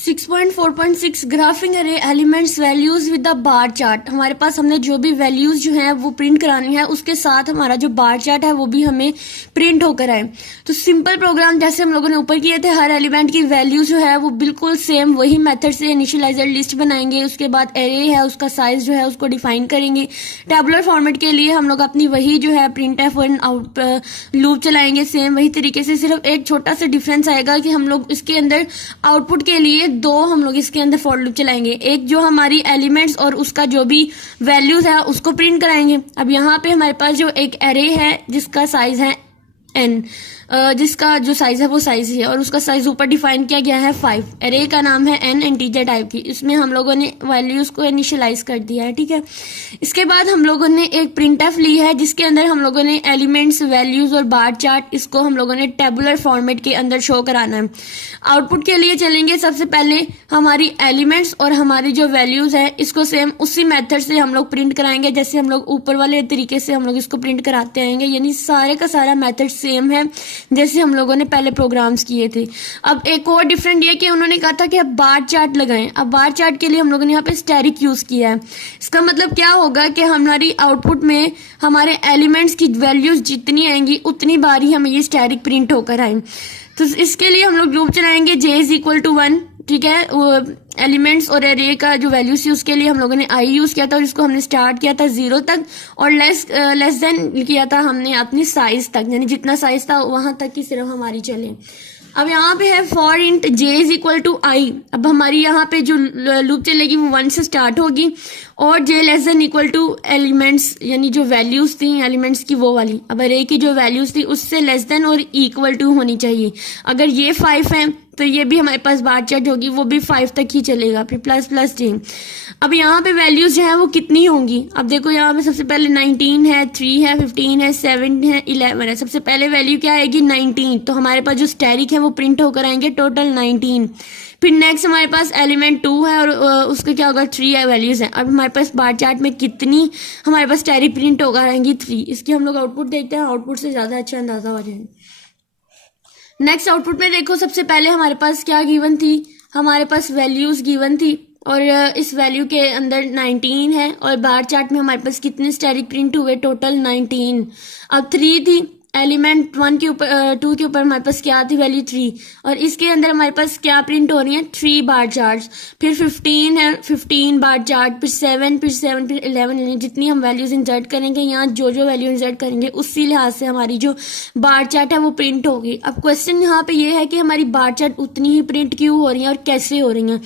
6.4.6 graphic अरे elements values with the bar chart. हमारे पास हमने जो भी वैल्यूज जो है वो प्रिंट करानी है, उसके साथ हमारा जो बार चार्ट है वो भी हमें प्रिंट होकर आए। तो सिंपल प्रोग्राम जैसे हम लोगों ने ऊपर किए थे, हर एलिमेंट की वैल्यू जो है वो बिल्कुल सेम वही मेथड से इनिशियलाइजर लिस्ट बनाएंगे। उसके बाद एरे है, उसका साइज जो है उसको डिफाइन करेंगे। टेबुलर फॉर्मेट के लिए हम लोग अपनी वही जो है प्रिंट एफ और आउट लूप चलाएंगे सेम वही तरीके से। सिर्फ एक छोटा सा डिफरेंस आएगा कि हम लोग इसके अंदर आउटपुट के लिए दो हम लोग इसके अंदर फॉर लूप चलाएंगे। एक जो हमारी एलिमेंट्स और उसका जो भी वैल्यूज है उसको प्रिंट कराएंगे। अब यहाँ पे हमारे पास जो एक एरे है जिसका साइज है n, जिसका जो साइज है वो साइज ही है और उसका साइज ऊपर डिफाइन किया गया है 5। एरे का नाम है n इंटीजर टाइप की। इसमें हम लोगों ने वैल्यूज को इनिशियलाइज कर दिया है, ठीक है। इसके बाद हम लोगों ने एक प्रिंटफ ली है जिसके अंदर हम लोगों ने एलिमेंट्स, वैल्यूज और बार चार्ट इसको हम लोगों ने टेबुलर फॉर्मेट के अंदर शो कराना है। आउटपुट के लिए चलेंगे, सबसे पहले हमारी एलिमेंट्स और हमारी जो वैल्यूज है इसको सेम उसी मेथड से हम लोग प्रिंट कराएंगे जैसे हम लोग ऊपर वाले तरीके से हम लोग इसको प्रिंट कराते आएंगे। यानी सारे का सारा मेथड सेम है जैसे हम लोगों ने पहले प्रोग्राम्स किए थे। अब एक और डिफरेंट ये कि उन्होंने कहा था कि अब बार चार्ट लगाएं। अब बार चार्ट के लिए हम लोगों ने यहाँ पे स्टैटिक यूज किया है। इसका मतलब क्या होगा कि हमारी आउटपुट में हमारे एलिमेंट्स की वैल्यूज जितनी आएंगी उतनी बार ही हमें ये स्टैटिक प्रिंट होकर आए। तो इसके लिए हम लोग लूप चलाएंगे j इज इक्वल टू 1, ठीक है। एलिमेंट्स और एरे का जो वैल्यूज थी उसके लिए हम लोगों ने आई यूज किया था और इसको हमने स्टार्ट किया था 0 तक और लेस देन किया था हमने अपनी साइज तक, यानी जितना साइज था वहां तक ही सिर्फ हमारी चले। अब यहाँ पे है for int j is equal to I. अब हमारी यहाँ पे जो लूप चलेगी वो 1 से स्टार्ट होगी और j less than equal two elements, यानी जो वैल्यूज थी एलिमेंट्स की वो वाली। अब अरे की जो वैल्यूज थी उससे लेस देन और इक्वल टू होनी चाहिए। अगर ये 5 है तो ये भी हमारे पास बार चार्ट होगी, वो भी 5 तक ही चलेगा, फिर प्लस प्लस j। अब यहाँ पे वैल्यूज जो है वो कितनी होंगी, अब देखो यहाँ पे सबसे पहले 19 है, 3 है, 15 है, 7 है, 11 है। सबसे पहले वैल्यू क्या आएगी 19, तो हमारे पास जो स्टैटिक है वो प्रिंट होकर आएंगे टोटल 19। फिर नेक्स्ट हमारे पास एलिमेंट 2 है और उसका क्या होगा 3 है वैल्यूज है। अब हमारे पास बार चार्ट में कितनी हमारे पास स्टैटिक प्रिंट होकर आएंगी 3। इसकी हम लोग आउटपुट देखते हैं, आउटपुट से ज्यादा अच्छा अंदाजा हो जाए। नेक्स्ट आउटपुट में देखो सबसे पहले हमारे पास क्या गिवन थी, हमारे पास वैल्यूज गिवन थी और इस वैल्यू के अंदर 19 है और बार चार्ट में हमारे पास कितने स्टैटिक प्रिंट हुए टोटल 19। अब 3 थी, एलिमेंट 1 के ऊपर 2 के ऊपर हमारे पास क्या थी वैल्यू 3 और इसके अंदर हमारे पास क्या प्रिंट हो रही है 3 बार चार्ट। फिर 15 है, 15 बार चार्ट, फिर 7, फिर 7, फिर 11। जितनी हम वैल्यूज इंसर्ट करेंगे यहाँ जो जो वैल्यू इंसर्ट करेंगे उसी लिहाज से हमारी जो बार चार्ट है वो प्रिंट होगी। अब क्वेश्चन यहाँ पे ये है कि हमारी बार चार्ट उतनी ही प्रिंट क्यों हो रही है और कैसे हो रही है।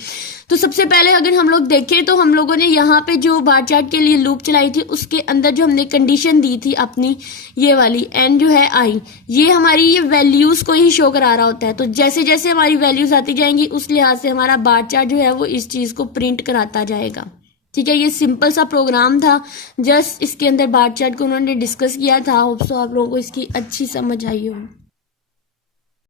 तो सबसे पहले अगर हम लोग देखें तो हम लोगों ने यहाँ पे जो बार चार्ट के लिए लूप चलाई थी उसके अंदर जो हमने कंडीशन दी थी अपनी ये वाली n जो है i, ये हमारी ये वैल्यूज को ही शो करा रहा होता है। तो जैसे जैसे हमारी वैल्यूज आती जाएंगी उस लिहाज से हमारा बार चार्ट जो है वो इस चीज को प्रिंट कराता जाएगा, ठीक है। ये सिंपल सा प्रोग्राम था, जस्ट इसके अंदर बार चार्ट को उन्होंने डिस्कस किया था। होप सो आप लोगों को इसकी अच्छी समझ आई हो।